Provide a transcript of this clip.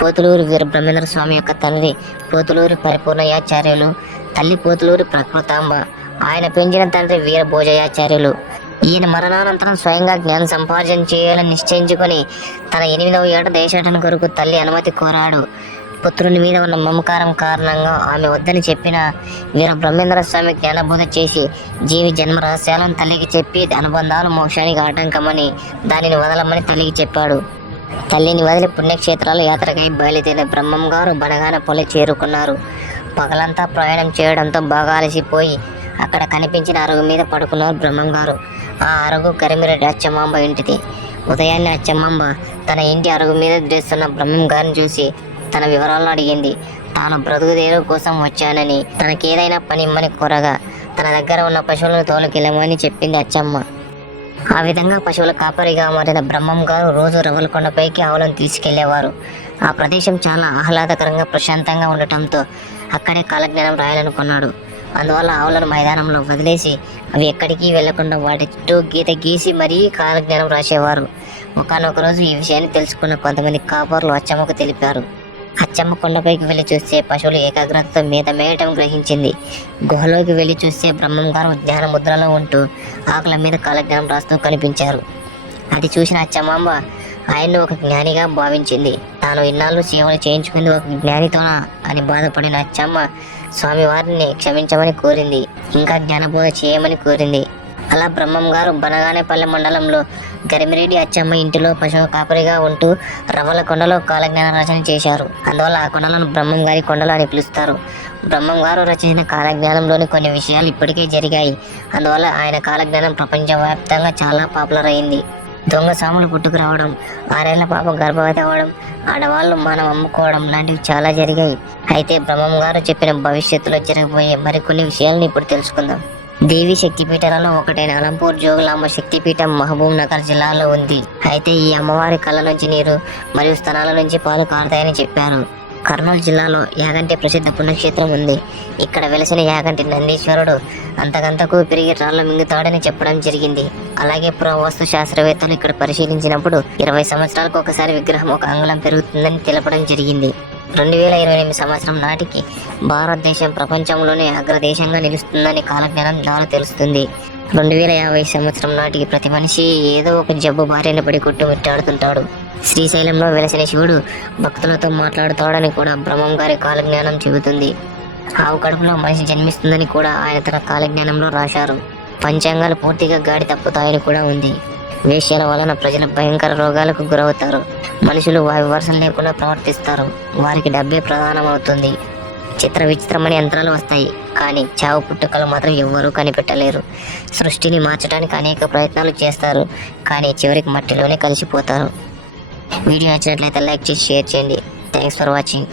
పోతులూరి వీరబ్రహ్మేంద్ర స్వామి యొక్క తండ్రి పోతులూరి పరిపూర్ణయాచార్యులు, తల్లి పోతులూరి ప్రకృతాంబ. ఆయన పెంచిన తండ్రి వీరభోజయాచార్యులు. ఈయన మరణానంతరం స్వయంగా జ్ఞాన సంపార్జన చేయాలని నిశ్చయించుకొని తన 8వ ఏట దేశాటన కొరకు తల్లి అనుమతి కోరాడు. పుత్రుని మీద ఉన్న మమకారం కారణంగా ఆమె వద్దని చెప్పిన వీరబ్రహ్మేంద్ర స్వామి జ్ఞానబోధ చేసి జీవి జన్మ రహస్యాలను తల్లికి చెప్పి అనుబంధాలు మోక్షానికి ఆటంకమని దానిని వదలమని తల్లికి చెప్పాడు. తల్లిని వదిలి పుణ్యక్షేత్రాలు యాత్రకై బయలుదేరిన బ్రహ్మం గారు బనగానపల్లి చేరుకున్నారు. పగలంతా ప్రయాణం చేయడంతో బాగా అలసిపోయి అక్కడ కనిపించిన అరుగు మీద పడుకున్నారు బ్రహ్మం గారు. ఆ అరుగు కరిమిరెడ్డి అచ్చమాంబ ఇంటిది. ఉదయాన్నే అచ్చమాంబ తన ఇంటి అరుగు మీద చేస్తున్న బ్రహ్మం గారిని చూసి తన వివరాలను అడిగింది. తాను బ్రతుకుదేరు కోసం వచ్చానని, తనకేదైనా పని ఇమ్మని కోరగా తన దగ్గర ఉన్న పశువులను తోలుకెళ్ళమని చెప్పింది అచ్చమ్మ. ఆ విధంగా పశువుల కాపరిగా మారిన బ్రహ్మం గారు రోజు రవ్వలకొండపైకి ఆవులను తీసుకెళ్లేవారు. ఆ ప్రదేశం చాలా ఆహ్లాదకరంగా ప్రశాంతంగా ఉండటంతో అక్కడే కాలజ్ఞానం రాయాలనుకున్నాడు. అందువల్ల ఆవులను మైదానంలో వదిలేసి అవి ఎక్కడికి వెళ్లకుండా వాటి చుట్టూ గీత గీసి మరీ కాలజ్ఞానం రాసేవారు. ఒకనొక రోజు ఈ విషయాన్ని తెలుసుకున్న కొంతమంది కాపరులు అచ్చమ్మకు తెలిపారు. అచ్చమ్మ కొండపైకి వెళ్లి చూస్తే పశువులు ఏకాగ్రతతో మీద మేయటం గ్రహించింది. గుహలోకి వెళ్లి చూస్తే బ్రహ్మం గారు ధ్యాన ముద్రలో ఉంటూ ఆకుల మీద కాలజ్ఞానం రాస్తూ కనిపించారు. అది చూసిన అచ్చమాంబ ఆయన్ను ఒక జ్ఞానిగా భావించింది. తాను ఇన్నాళ్ళు సేవలు చేయించుకుంది ఒక జ్ఞానితోనా అని బాధపడిన అచ్చమ్మ స్వామివారిని క్షమించమని కోరింది. ఇంకా జ్ఞానబోధ చేయమని కోరింది. అలా బ్రహ్మం గారు బనగానేపల్లి మండలంలో గరిమిరెడ్డి అచ్చమ్మ ఇంటిలో పశువు కాపరిగా ఉంటూ రవ్వల కొండలో కాలజ్ఞాన రచన చేశారు. అందువల్ల ఆ కొండలను బ్రహ్మం గారి కొండలు అని పిలుస్తారు. బ్రహ్మం గారు రచించిన కాలజ్ఞానంలోని కొన్ని విషయాలు ఇప్పటికే జరిగాయి. అందువల్ల ఆయన కాలజ్ఞానం ప్రపంచవ్యాప్తంగా చాలా పాపులర్ అయింది. దొంగ సాములు పుట్టుకురావడం, 6 ఏళ్ల పాప గర్భవతి అవ్వడం, ఆడవాళ్ళు మనం అమ్ముకోవడం లాంటివి చాలా జరిగాయి. అయితే బ్రహ్మం గారు చెప్పిన భవిష్యత్తులో జరగబోయే మరికొన్ని విషయాలను ఇప్పుడు తెలుసుకుందాం. దేవి శక్తిపీఠాలలో ఒకటైన అలంపూర్ జోగులాంబ శక్తిపీఠం మహబూబ్ నగర్ జిల్లాలో ఉంది. అయితే ఈ అమ్మవారి కళ్ళ నుంచి నీరు మరియు స్తనాల నుంచి పాలు కారుతాయని చెప్పారు. కర్నూలు జిల్లాలో యాగంటి ప్రసిద్ధ పుణ్యక్షేత్రం ఉంది. ఇక్కడ వెలసిన యాగంటి నందీశ్వరుడు అంతకంతకు పెరిగి రాళ్ళు మింగుతాడని చెప్పడం జరిగింది. అలాగే పురావస్తు శాస్త్రవేత్తలు ఇక్కడ పరిశీలించినప్పుడు 20 సంవత్సరాలకు ఒకసారి విగ్రహం 1 అంగుళం పెరుగుతుందని తెలపడం జరిగింది. 2028 సంవత్సరం నాటికి భారతదేశం ప్రపంచంలోనే అగ్రదేశంగా నిలుస్తుందని కాలజ్ఞానం ద్వారా తెలుస్తుంది. 2050 సంవత్సరం నాటికి ప్రతి మనిషి ఏదో ఒక జబ్బు బారిన పడి కొట్టుమిట్టాడుతుంటాడు. శ్రీశైలంలో వెలసిన శివుడు భక్తులతో మాట్లాడుతాడని కూడా బ్రహ్మం గారి కాలజ్ఞానం చెబుతుంది. ఆవు కడుపులో మనిషి జన్మిస్తుందని కూడా ఆయన తన కాలజ్ఞానంలో రాశారు. పంచాంగాలు పూర్తిగా గాడి తప్పుతాయని కూడా ఉంది. వేశ్యల వలన ప్రజలు భయంకర రోగాలకు గురవుతారు. మనుషులు వాయు వరుసలు లేకుండా ప్రవర్తిస్తారు. వారికి డబ్బే ప్రధానమవుతుంది. చిత్ర విచిత్రమైన యంత్రాలు వస్తాయి, కానీ చావు పుట్టుకలు మాత్రం ఎవ్వరూ కనిపెట్టలేరు. సృష్టిని మార్చడానికి అనేక ప్రయత్నాలు చేస్తారు, కానీ చివరికి మట్టిలోనే కలిసిపోతారు. వీడియో నచ్చినట్లయితే లైక్ చేసి షేర్ చేయండి. Thanks for watching.